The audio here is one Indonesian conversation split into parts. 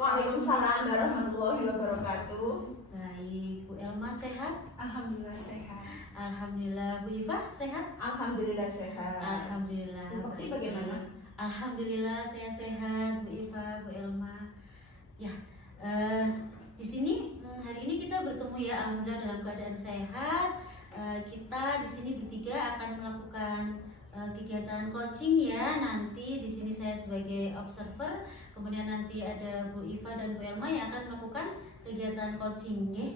Waalaikumsalam warahmatullahi wabarakatuh. Baik, Bu Elma sehat? Alhamdulillah sehat. Alhamdulillah. Bu Iva sehat? Alhamdulillah sehat. Alhamdulillah. Bu Fakti bagaimana? Alhamdulillah saya sehat, Bu Iva, Bu Elma. Ya, di sini hari ini kita bertemu ya, alhamdulillah dalam keadaan sehat. Kita di sini bertiga akan melakukan kegiatan coaching ya. Nanti di sini saya sebagai observer, kemudian nanti ada Bu Iva dan Bu Elma yang akan melakukan kegiatan coaching ya.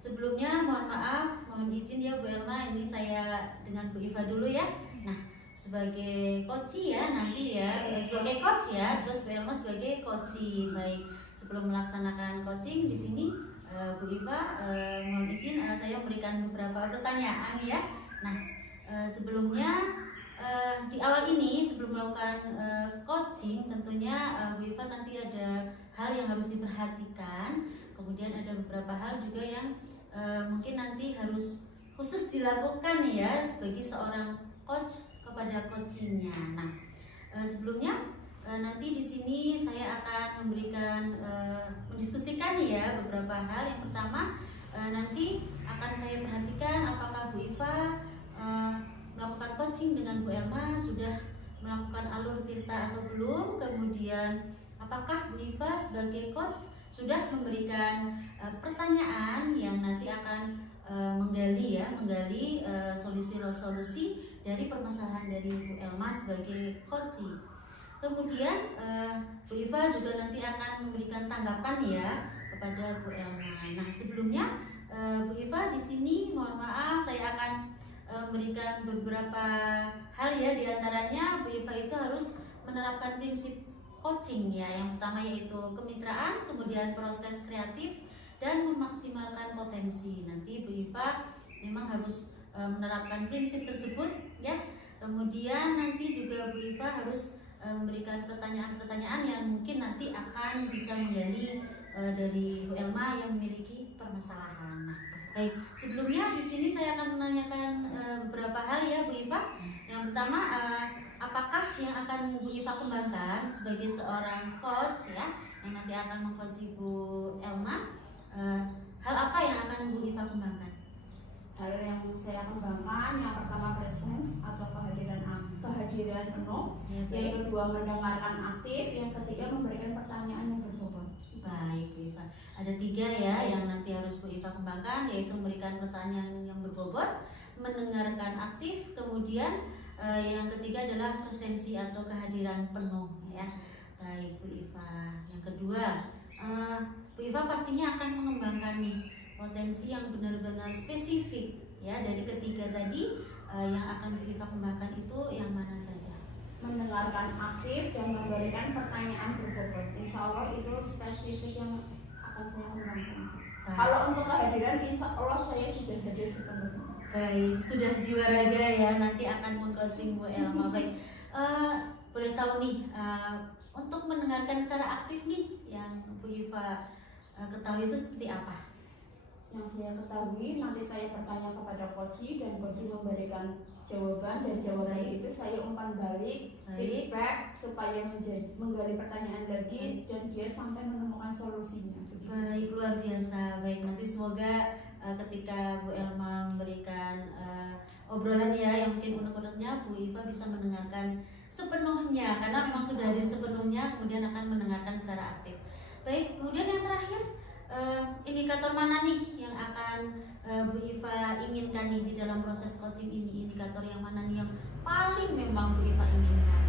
Sebelumnya mohon maaf, mohon izin ya Bu Elma, ini saya dengan Bu Iva dulu ya. Nah, sebagai coach ya nanti ya, sebagai coach ya, terus Bu Elma sebagai coach. Baik, sebelum melaksanakan coaching di sini Bu Iva, mohon izin saya memberikan beberapa pertanyaan ya. Nah, sebelumnya di awal ini sebelum melakukan coaching tentunya Bu Iva nanti ada hal yang harus diperhatikan, kemudian ada beberapa hal juga yang mungkin nanti harus khusus dilakukan ya bagi seorang coach kepada coachingnya. Nah, sebelumnya nanti di sini saya akan memberikan mendiskusikan ya beberapa hal. Yang pertama nanti akan saya perhatikan apakah Bu Iva melakukan coaching dengan Bu Elma sudah melakukan alur tirta atau belum. Kemudian apakah Bu Iva sebagai coach sudah memberikan pertanyaan yang nanti akan menggali solusi-solusi dari permasalahan dari Bu Elma sebagai coach. Kemudian Bu Iva juga nanti akan memberikan tanggapan ya kepada Bu Elma. Nah, sebelumnya Bu Iva di sini mohon maaf saya akan memberikan beberapa hal ya, diantaranya Bu Iva itu harus menerapkan prinsip coaching ya. Yang pertama yaitu kemitraan, kemudian proses kreatif dan memaksimalkan potensi. Nanti Bu Iva memang harus menerapkan prinsip tersebut ya. Kemudian nanti juga Bu Iva harus memberikan pertanyaan-pertanyaan yang mungkin nanti akan bisa menggali dari Bu Elma yang memiliki permasalahan. Nah, baik, sebelumnya di sini saya akan menanyakan beberapa hal ya Bu Iva. Yang pertama, apakah yang akan Bu Iva kembangkan sebagai seorang coach ya, yang nanti akan mengcoach Bu Elma? Hal apa yang akan Bu Iva kembangkan? Hal yang saya kembangkan yang pertama presence atau kehadiran penuh, Ya, yang kedua mendengarkan aktif, yang ketiga memberikan pertanyaan yang berbobot. Baik Bu Iva, ada 3 ya yang nanti harus Bu Iva kembangkan, yaitu memberikan pertanyaan yang berbobot, mendengarkan aktif, kemudian yang ketiga adalah presensi atau kehadiran penuh ya. Baik Bu Iva, yang kedua Bu Iva pastinya akan mengembangkan nih potensi yang benar-benar spesifik ya. Dari ketiga tadi yang akan Bu Iva kembangkan itu yang mana saja? Mendengarkan aktif dan memberikan pertanyaan berbobot. Insya Allah itu spesifik yang akan saya kembangkan. Kalau untuk kehadiran, insya Allah saya sudah hadir sepenuhnya. Baik, sudah jiwa raga ya, nanti akan mengcoaching Bu Elma. Baik, boleh tahu nih untuk mendengarkan secara aktif nih yang Bu Iva ketahui itu seperti apa? Yang saya ketahui, nanti saya bertanya kepada coach dan coach memberikan jawaban, dan jawaban itu saya umpan balik, feedback supaya menggali pertanyaan lagi dan dia sampai menemukan solusinya. Baik, luar biasa. Baik, nanti semoga ketika Bu Elma memberikan obrolan ya yang mungkin unek-uneknya, Bu Iva bisa mendengarkan sepenuhnya karena memang sudah hadir sepenuhnya, kemudian akan mendengarkan secara aktif. Baik, kemudian yang terakhir, indikator mana nih yang akan Bu Iva inginkan nih di dalam proses coaching ini? Indikator yang mana nih yang paling memang Bu Iva inginkan?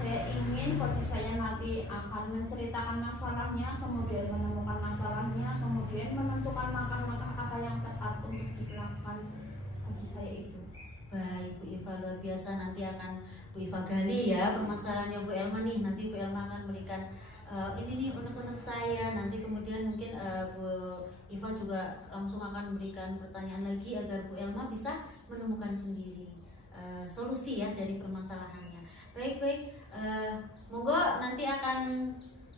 Saya ingin coach saya nanti akan menceritakan masalahnya, kemudian menemukan masalahnya, kemudian menentukan langkah-langkah apa yang tepat untuk dilakukan coach saya itu. Baik Bu Iva, luar biasa. Nanti akan Bu Iva gali ya permasalahannya Bu Elma nih. Nanti Bu Elma akan memberikan ini nih unek-unek saya. Nanti kemudian mungkin Bu Iva juga langsung akan memberikan pertanyaan lagi agar Bu Elma bisa menemukan sendiri solusi ya dari permasalahannya. Baik, monggo nanti akan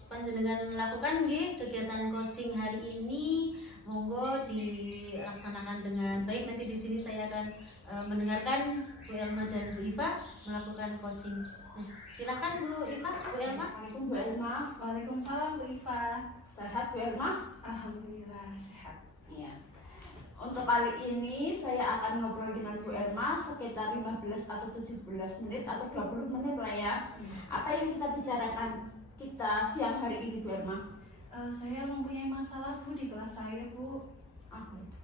panjenengan lakukan nggih kegiatan coaching hari ini. Monggo dilaksanakan dengan baik. Nanti di sini saya akan mendengarkan Bu Elma dan Bu Iva melakukan coaching. Nah, silakan Bu Iva, Bu Elma. Assalamualaikum Bu Elma. Waalaikumsalam Bu Iva. Sehat Bu Elma? Alhamdulillah sehat. Iya. Untuk kali ini saya akan ngobrol dengan Bu Elma sekitar 15 atau 17 menit atau 20 menit lah ya. Apa yang kita bicarakan siang hari ini Bu Elma? Saya mempunyai masalah Bu di kelas saya Bu. Apa itu?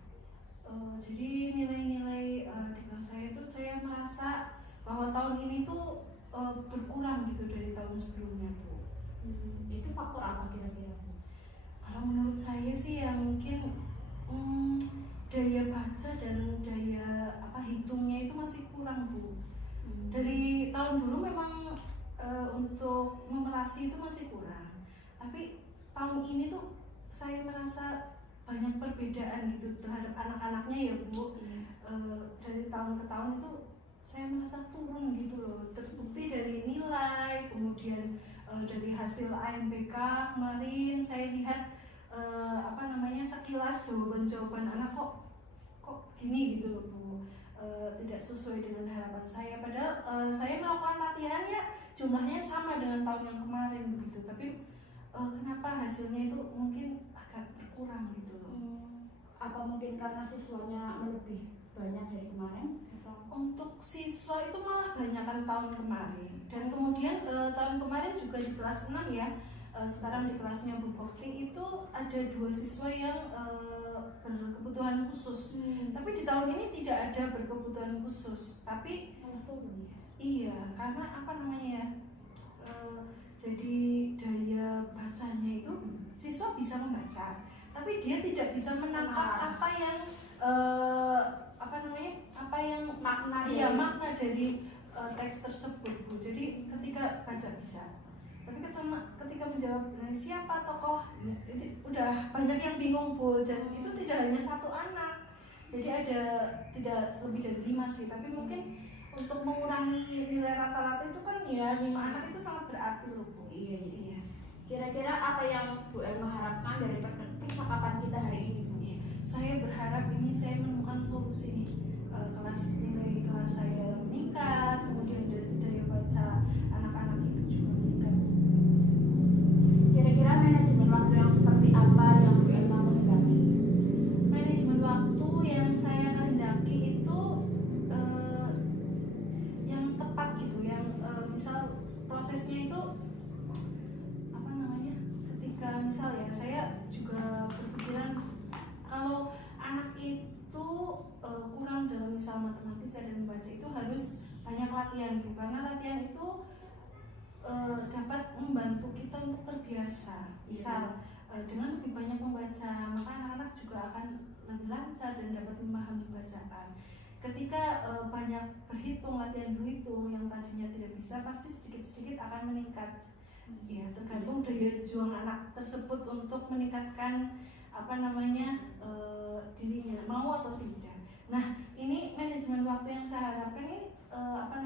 Jadi nilai-nilai di kelas saya itu saya merasa bahwa tahun ini tuh berkurang gitu dari tahun sebelumnya Bu. Itu faktor apa kira-kira Bu? Kalau menurut saya sih ya mungkin daya baca dan daya hitungnya itu masih kurang Bu. Dari tahun dulu memang untuk numerasi itu masih kurang, tapi tahun ini tuh saya merasa banyak perbedaan gitu terhadap anak-anaknya ya Bu. Dari tahun ke tahun itu saya merasa turun gitu loh, terbukti dari nilai, kemudian dari hasil AMPK kemarin saya lihat sekilas jawaban-jawaban anak kok gini gitu loh Bu. Tidak sesuai dengan harapan saya, padahal saya melakukan latihan ya jumlahnya sama dengan tahun yang kemarin begitu, tapi kenapa hasilnya itu mungkin agak berkurang gitu loh. Apa mungkin karena siswanya lebih banyak dari kemarin? Untuk siswa itu malah banyakan tahun kemarin, dan kemudian tahun kemarin juga di kelas 6 ya, sekarang di kelasnya Bu Pokti itu ada 2 siswa yang berkebutuhan khusus. Tapi di tahun ini tidak ada berkebutuhan khusus, tapi Malah turun ya? iya, karena jadi daya bacanya itu siswa bisa membaca, tapi dia tidak bisa menangkap makna dari teks tersebut Bu. Jadi ketika baca bisa, tapi ketika menjawab siapa tokoh, ini udah banyak yang bingung Bu. Dan itu tidak hanya satu anak, jadi ada tidak lebih dari 5 sih, tapi mungkin untuk mengurangi nilai rata-rata itu kan ya 5 anak itu sangat berarti loh Bu. Iya. Kira-kira apa yang Bu Elma harapkan dari percakapan kita hari ini Bu? Saya berharap ini saya menemukan solusi, nilai kelas saya meningkat, kemudian daya baca anak-anak itu juga meningkat. Kira-kira manajemen waktu yang seperti apa yang Bu Elma menghendaki? Manajemen waktu yang saya kehendaki itu yang tepat gitu, yang misal prosesnya itu ketika misal ya saya juga berpikiran kalau anak itu kurang dalam misal matematika dan membaca itu harus banyak latihan Bu, karena latihan itu dapat membantu kita untuk terbiasa. Misal dengan lebih banyak membaca, maka anak-anak juga akan lebih lancar dan dapat memahami bacaan. Ketika banyak berhitung, latihan berhitung yang tadinya tidak bisa, pasti sedikit-sedikit akan meningkat. Ya, tergantung daya juang anak tersebut untuk meningkatkan dirinya, mau atau tidak. Nah, ini manajemen waktu yang saya harapkan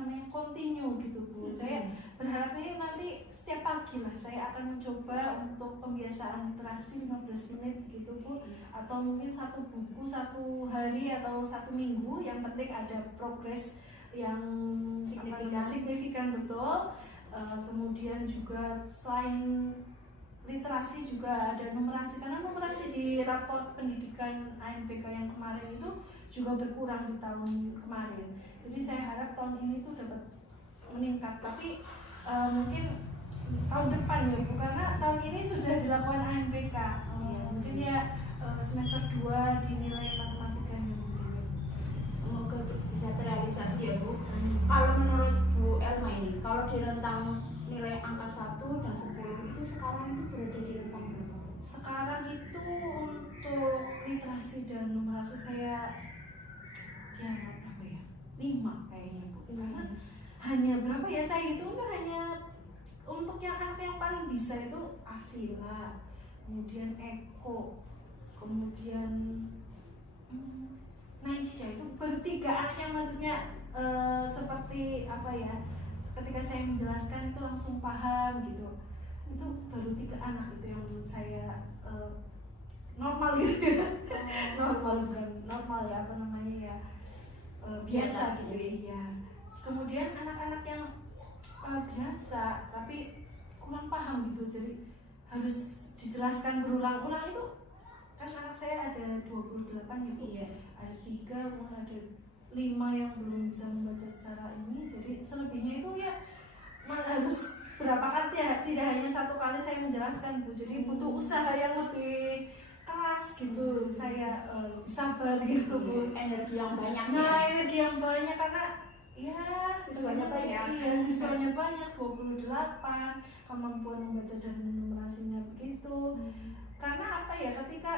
ini continue gitu Bu. Saya berharap ini nanti setiap pagi lah saya akan mencoba untuk pembiasaan literasi 15 menit gitu Bu, atau mungkin 1 buku 1 hari atau 1 minggu, yang penting ada progres yang signifikan betul. Kemudian juga selain literasi juga ada numerasi, karena numerasi di raport pendidikan AMPK yang kemarin itu juga berkurang di tahun kemarin. Jadi saya harap tahun ini tuh dapat meningkat, tapi mungkin tahun depan ya Bu, karena tahun ini sudah dilakukan AMPK. Mungkin ya semester 2 dinilai matematikanya mungkin. Semoga bisa terrealisasi ya Bu. Kalau menurut Bu Elma ini, kalau di rentang nilai angka 1 dan 10 itu sekarang itu berada di rentang berapa? Sekarang itu untuk literasi dan numerasi saya berapa ya? 5 kayaknya Bu. Karena hanya berapa ya, saya hitung tuh hanya untuk yang anak yang paling bisa itu Asila, kemudian Eko, kemudian Naisha, itu baru 3 anak yang maksudnya seperti ketika saya menjelaskan itu langsung paham gitu. Itu baru 3 anak itu yang menurut saya normal gitu ya. Normal, bukan normal ya, biasa gitu ya. Kemudian anak-anak yang biasa tapi kurang paham gitu, jadi harus dijelaskan berulang-ulang. Itu kan anak saya ada 28 ya Bu, ada 3, kemudian ada 5 yang belum bisa membaca secara ini, jadi selebihnya itu ya harus berapa kali ya, tidak hanya satu kali saya menjelaskan Bu, jadi butuh usaha yang lebih keras gitu, saya sabar gitu Bu. Energi yang banyak. Nah, energi yang banyak karena ya siswanya banyak. Iya, siswanya banyak, 28, kemampuan membaca dan menumerasinya begitu. Karena apa ya, ketika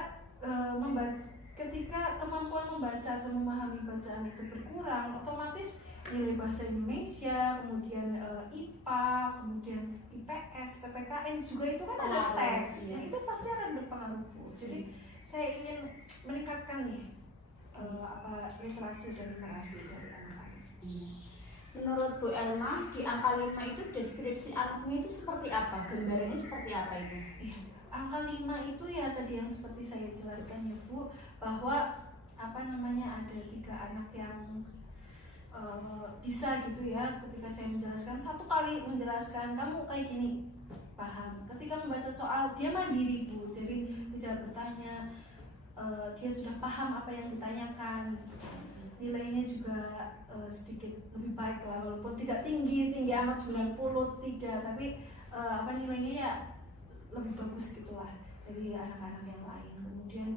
kemampuan membaca atau memahami bacaan itu berkurang, otomatis nilai bahasa Indonesia, kemudian IPA, kemudian IPS, PPKN juga itu kan ada teks, nah, itu pasti akan berpengaruh Bu. Jadi saya ingin meningkatkan nih literasi dan numerasi dari anak-anak. Menurut Bu Elma, di angka 5 itu deskripsi anaknya itu seperti apa? Gambarannya seperti apa itu? Angka 5 itu ya tadi yang seperti saya jelaskan ya Bu, bahwa ada 3 anak yang bisa gitu ya, ketika saya menjelaskan, satu kali menjelaskan kamu kayak gini paham, ketika membaca soal dia mandiri Bu, jadi tidak bertanya, dia sudah paham apa yang ditanyakan, nilainya juga sedikit lebih baik lah, walaupun tidak tinggi amat 90, tidak, tapi nilainya ya lebih bagus gitulah dari anak-anak yang lain. Kemudian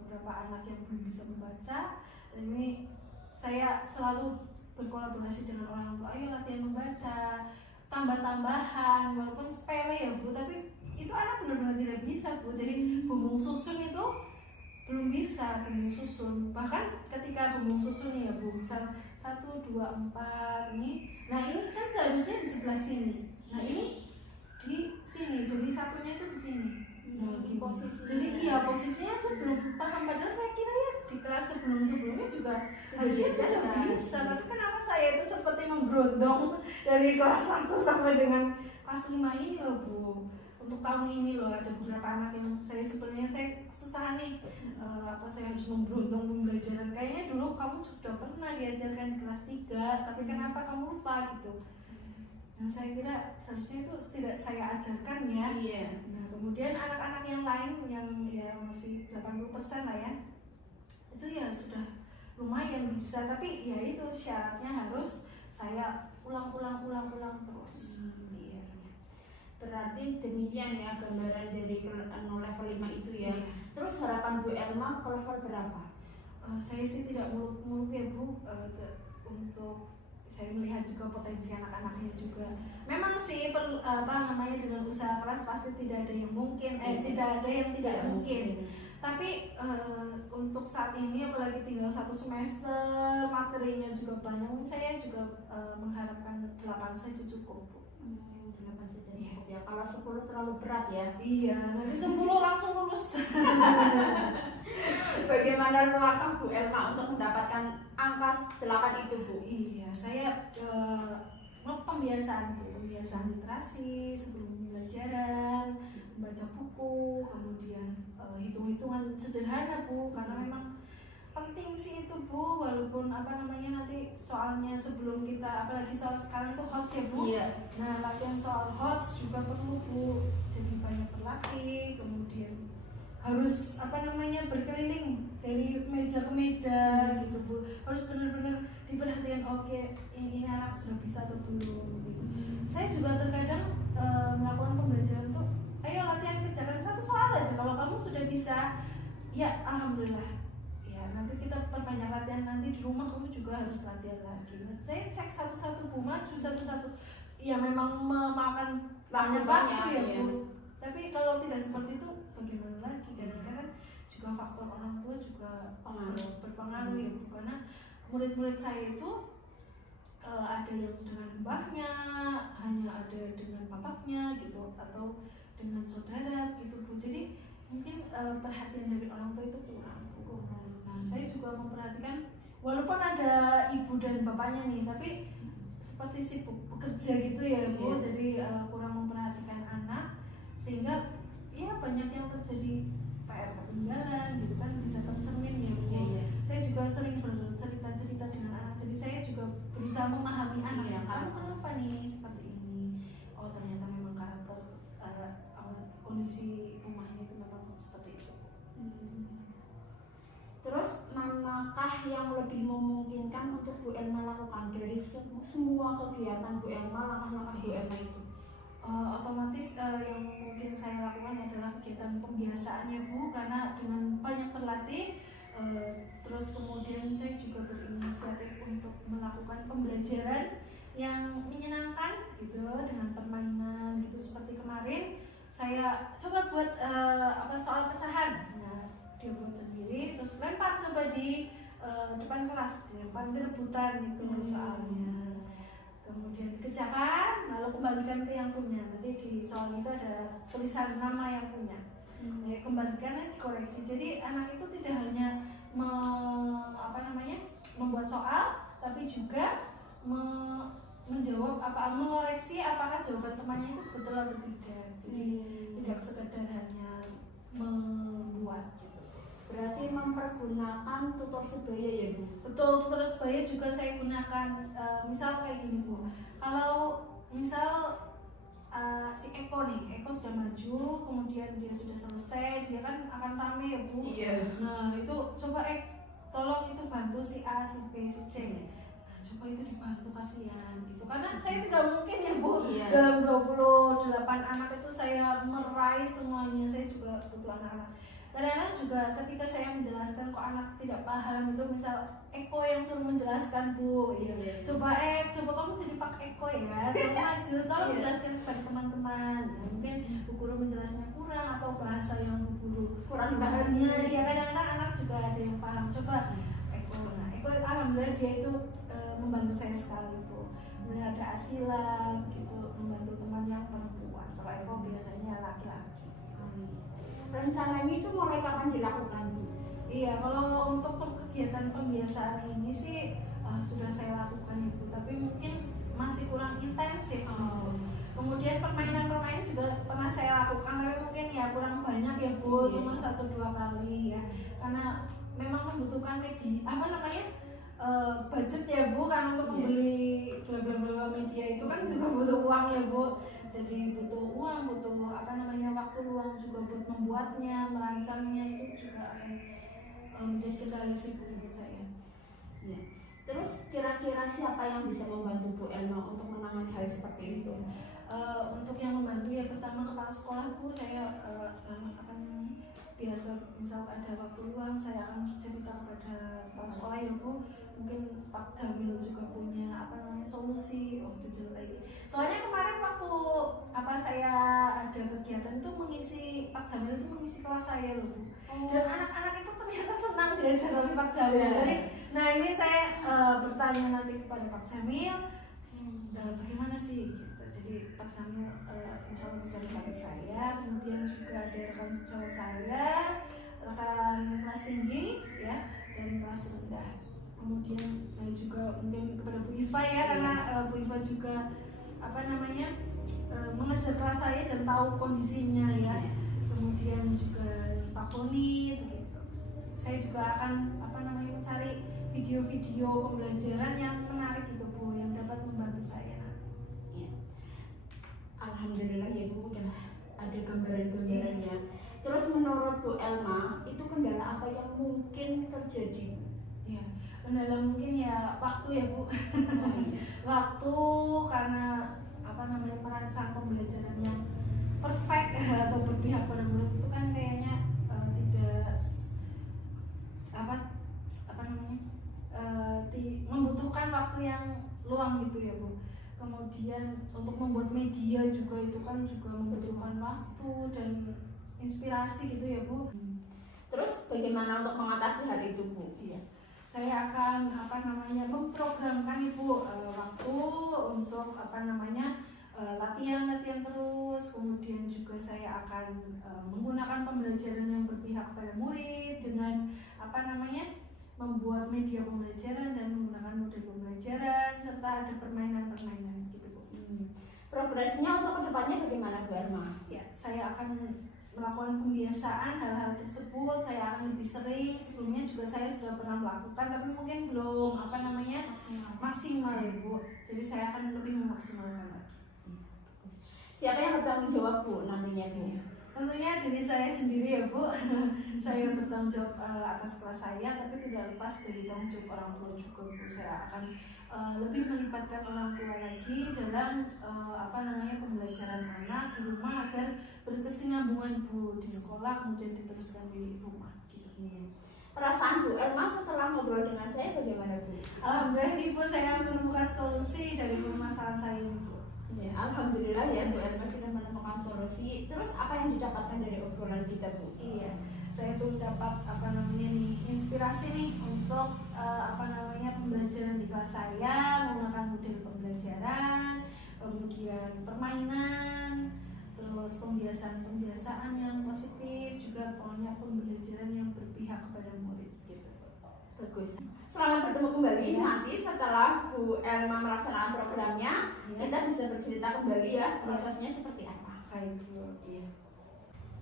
beberapa anak yang belum bisa membaca, dan ini saya selalu berkolaborasi dengan orang tua, ayo latihan membaca, tambah-tambahan, walaupun sepele ya Bu, tapi itu anak benar-benar tidak bisa Bu. Jadi bumbung susun itu belum bisa, bumbung susun, bahkan ketika bumbung susun ya Bu, misal 1, 2, 4 ini, nah ini kan seharusnya di sebelah sini, nah ini di sini, jadi satunya itu di sini. Nah, di posisi. Jadi iya posisinya aja belum paham, padahal saya kira ya di kelas sebelumnya juga harusnya sudah bisa. Tapi kenapa saya itu seperti memberondong dari kelas 1 sampai dengan kelas 5 ini loh Bu. Untuk tahun ini loh ada beberapa anak yang saya sebenarnya saya susah nih, saya harus memberondong pembelajaran. Kayaknya dulu kamu sudah pernah diajarkan di kelas 3, tapi kenapa kamu lupa gitu. Nah saya kira seharusnya itu tidak saya ajarkan ya. Nah kemudian anak-anak yang lain yang ya masih 80% lah ya, itu ya sudah lumayan bisa, tapi ya itu syaratnya harus saya ulang terus. Berarti demikian ya gambaran dari level 5 itu ya. Terus harapan Bu Elma ke level berapa? Saya sih tidak muluk-muluk ya Bu, untuk saya melihat juga potensi anak-anaknya juga. Memang sih dengan usaha keras pasti tidak ada yang mungkin, tidak ada yang tidak mungkin. Tapi untuk saat ini apalagi tinggal 1 semester, materinya juga banyak, saya juga mengharapkan 8 saja cukup Bu. 8 saja cukup ya. Kalau 10 terlalu berat ya. Iya, nanti 10 langsung lulus. Bagaimana langkah Bu Elma untuk mendapatkan angka 8 itu Bu? Iya, saya pembiasaan literasi sebelum pembelajaran, membaca buku, kemudian hitung-hitungan sederhana Bu, karena memang penting sih itu Bu, walaupun nanti soalnya sebelum kita, apalagi soal sekarang itu HOTS ya Bu. Nah latihan soal HOTS juga perlu Bu, jadi banyak berlatih, kemudian harus berkeliling dari meja ke meja gitu Bu, harus benar-benar diperhatikan, oke ini anak sudah bisa atau belum gitu. Saya juga terkadang melakukan pembelajaran tuh, ayo latihan kerjakan 1 soal aja, kalau kamu sudah bisa ya alhamdulillah ya, nanti kita perbanyak latihan, nanti di rumah kamu juga harus latihan lagi. Nah, saya cek satu-satu Bu, maju satu-satu ya, memang memakan banyak waktu ya Bu. Tapi kalau tidak seperti itu bagaimana lagi, kan juga faktor orang tua juga berpengaruh ya Bu, karena murid-murid saya itu ada yang dengan mbahnya, hanya ada dengan bapaknya gitu, atau dengan saudara gitu Bu. Jadi mungkin perhatian dari orang tua itu kurang Bu. Nah saya juga memperhatikan, walaupun ada ibu dan bapaknya nih, tapi seperti sibuk bekerja gitu ya Bu. Jadi kurang memperhatikan anak, sehingga ya banyak yang terjadi PR ketinggalan gitu kan, bisa tercermin ya Bu. saya juga sering bercerita-cerita dengan anak, jadi saya juga berusaha memahami anak. Iya, Kamu kenapa nih seperti ini? Oh ternyata memang karakter kondisi rumahnya itu memang seperti itu. Terus manakah yang lebih memungkinkan untuk Bu Elma lakukan dari semua kegiatan Bu Elma, langkah-langkah Bu Elma itu? Otomatis yang mungkin saya lakukan adalah kegiatan pembiasaannya Bu, karena dengan banyak berlatih terus kemudian saya juga berinisiatif untuk melakukan pembelajaran yang menyenangkan gitu dengan permainan gitu. Seperti kemarin saya coba buat soal pecahan. Nah, dia buat sendiri terus lempar coba di depan kelas, dilempar di rebutan gitu soalnya. Kemudian dikerjakan, lalu kembalikan ke yang punya. Nanti di soal itu ada tulisan nama yang punya. Ya, kembalikan, dikoreksi. Jadi anak itu tidak hanya membuat soal, tapi juga menjawab mengoreksi apakah jawaban temannya itu betul atau tidak. Jadi tidak sekedar hanya membuat gitu. Berarti mempergunakan tutor sebaya ya Bu? Betul, tutor sebaya juga saya gunakan. Misal kayak gini Bu, kalau misal si Eko sudah maju, kemudian dia sudah selesai, dia kan akan rame ya Bu. Iya. Nah itu coba tolong itu bantu si A, si B, si C. Nah, coba itu dibantu, kasihan gitu. Karena saya tidak mungkin ya Bu, Iya. dalam 28 anak itu saya meraih semuanya. Saya juga butuh anak-anak. Kadang-kadang juga ketika saya menjelaskan kok anak tidak paham itu, misal Eko yang suruh menjelaskan Bu, ya. Coba kamu jadi Pak Eko ya, coba maju, tolong jelaskan kepada teman-teman. Ya, mungkin Bu Guru menjelasnya kurang atau bahasa yang Bu Guru Kurang pahamnya. Ya kadang-kadang anak juga ada yang paham. Coba Eko, Eko alhamdulillah dia itu membantu saya sekali Bu. Kemudian ada Asila gitu, membantu teman yang perempuan. Kalau Eko biasanya laki-laki. Rencananya itu mulai kapan dilakukan Bu? Iya, kalau untuk kegiatan pembiasaan ini sih sudah saya lakukan itu, tapi mungkin masih kurang intensif. Kemudian permainan-permainan juga pernah saya lakukan, tapi mungkin ya kurang banyak ya Bu, cuma 1-2 kali ya, karena memang membutuhkan budget ya Bu, karena untuk membeli bla media itu kan juga butuh uang ya Bu. Jadi butuh uang, butuh waktu luang juga buat membuatnya, merancangnya, itu juga akan menjadi kendala sibuk buat saya. Ya. Terus kira-kira siapa yang bisa membantu Bu Elma untuk menangani hal seperti itu? Untuk yang membantu ya pertama kepala sekolah Bu, saya akan biasa misal ada waktu luang saya akan cerita kepada kepala sekolah ya Bu. Mungkin Pak Jamil juga punya solusi. Jujur lagi. Soalnya kemarin waktu saya ada kegiatan itu Pak Jamil itu mengisi kelas saya loh Bu. Dan anak-anak itu ternyata senang diajar oleh Pak Jamil. Jadi, nah ini saya bertanya nanti kepada Pak Jamil, bagaimana sih? Gitu. Jadi Pak Jamil insya Allah bisa dibantu saya. Kemudian juga ada rekan sejawat saya, rekan kelas tinggi ya, dan kelas rendah. Kemudian juga mungkin kepada Bu Iva ya, karena Bu Iva juga mengejar kelas saya dan tahu kondisinya ya. Kemudian juga Pak Poni begitu. Saya juga akan mencari video-video pembelajaran yang menarik gitu Bu, yang dapat membantu saya. Ya. Alhamdulillah ya Bu, udah ada gambaran-gambarannya. Terus menurut Bu Elma, itu kendala apa yang mungkin terjadi? Ya, kendala mungkin ya waktu ya Bu. Waktu, karena merancang pembelajaran yang perfect atau berpihak pada murid itu kan kayaknya tidak membutuhkan waktu yang luang gitu ya Bu. Kemudian untuk membuat media juga itu kan juga membutuhkan waktu dan inspirasi gitu ya Bu. Terus bagaimana untuk mengatasi hal itu Bu? Iya, saya akan memprogramkan Ibu waktu untuk latihan terus. Kemudian juga saya akan menggunakan pembelajaran yang berpihak pada murid dengan membuat media pembelajaran dan menggunakan model pembelajaran serta ada permainan-permainan gitu Bu. Progresnya untuk kedepannya bagaimana Bu Elma? Ya, saya akan melakukan pembiasaan hal-hal tersebut. Saya akan lebih sering. Sebelumnya juga saya sudah pernah melakukan, tapi mungkin belum maksimal ya Bu. Jadi saya akan lebih memaksimalkan lagi. Siapa yang bertanggung jawab Bu nantinya Bu? Tentunya diri saya sendiri ya Bu. Saya bertanggung jawab atas kelas saya, tapi tidak lepas dari tanggung jawab orang tua juga Bu. Saya akan lebih melibatkan orang tua lagi dalam pembelajaran anak di rumah agar berkesinambungan Bu di sekolah kemudian diteruskan di rumah gitu. Perasaan Bu Elma setelah ngobrol dengan saya bagaimana Bu? Alhamdulillah Ibu, saya menemukan solusi dari permasalahan saya ini Bu. Ya, alhamdulillah ya Bu Elma sudah menemukan solusi. Terus apa yang didapatkan dari obrolan kita Bu? Iya, saya tuh mendapat inspirasi nih untuk pembelajaran di kelas saya, menggunakan model pembelajaran, kemudian permainan, terus pembiasaan yang positif, juga pokoknya pembelajaran yang berpihak kepada murid gitu. Bagus. Selamat bertemu kembali nanti setelah Bu Elma melaksanakan programnya, kita bisa bercerita kembali ya prosesnya seperti apa. Baik Bu. Iya.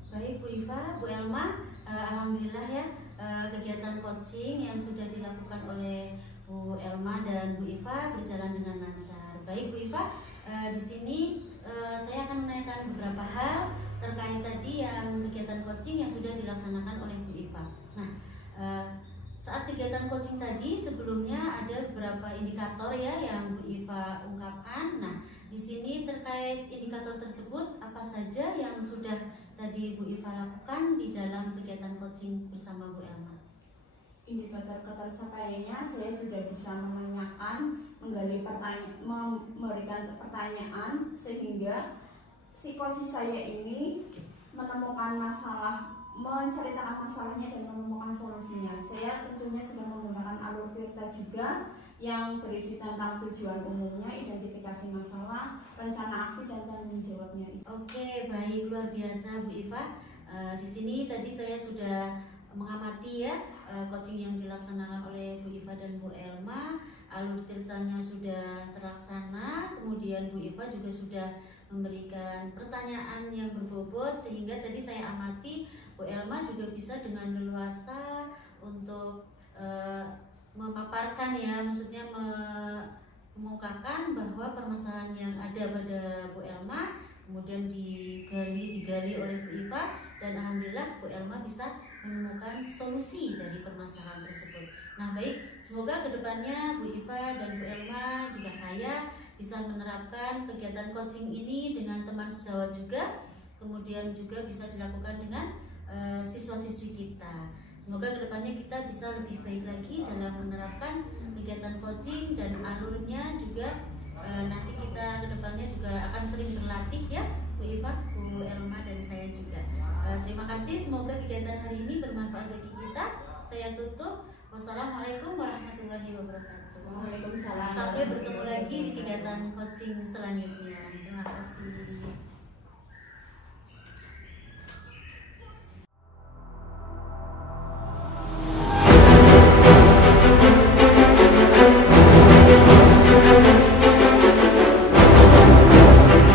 Baik Bu Iva, Bu Elma, alhamdulillah ya kegiatan coaching yang sudah dilakukan oleh Bu Elma dan Bu Iva berjalan dengan lancar. Baik Bu Iva, di sini saya akan menanyakan beberapa hal terkait tadi yang kegiatan coaching yang sudah dilaksanakan oleh Bu Iva. Nah, saat kegiatan coaching tadi sebelumnya ada beberapa indikator ya yang Bu Iva ungkapkan. Nah, di sini terkait indikator tersebut apa saja yang sudah tadi Bu Iva lakukan di dalam kegiatan coaching bersama Bu Elma? Indikator capaiannya saya sudah bisa menanyakan, menggali pertanyaan, memberikan pertanyaan sehingga si coach saya ini menemukan masalah, menceritakan masalahnya dan menemukan solusinya. Saya tentunya sudah menggunakan alur cerita juga yang berisi tentang tujuan umumnya, identifikasi masalah, rencana aksi dan tanggung jawabnya. Oke, baik, luar biasa Bu Iva. Di sini tadi saya sudah mengamati ya coaching yang dilaksanakan oleh Bu Iva dan Bu Elma. Alur ceritanya sudah terlaksana, kemudian Bu Iva juga sudah memberikan pertanyaan yang berbobot sehingga tadi saya amati Bu Elma juga bisa dengan leluasa untuk memaparkan ya, maksudnya mengungkapkan bahwa permasalahan yang ada pada Bu Elma kemudian digali oleh Bu Iva, dan alhamdulillah Bu Elma bisa menemukan solusi dari permasalahan tersebut. Nah baik, semoga kedepannya Bu Iva dan Bu Elma juga saya bisa menerapkan kegiatan coaching ini dengan teman sejawat juga, kemudian juga bisa dilakukan dengan siswa-siswi kita. Semoga kedepannya kita bisa lebih baik lagi dalam menerapkan kegiatan coaching dan alurnya juga nanti kita kedepannya juga akan sering berlatih ya Bu Iva, Bu Elma dan saya juga. Terima kasih, semoga kegiatan hari ini bermanfaat bagi kita. Saya tutup. Wassalamualaikum warahmatullahi wabarakatuh. Waalaikumsalam. Sampai bertemu lagi di kegiatan coaching selanjutnya. Terima kasih.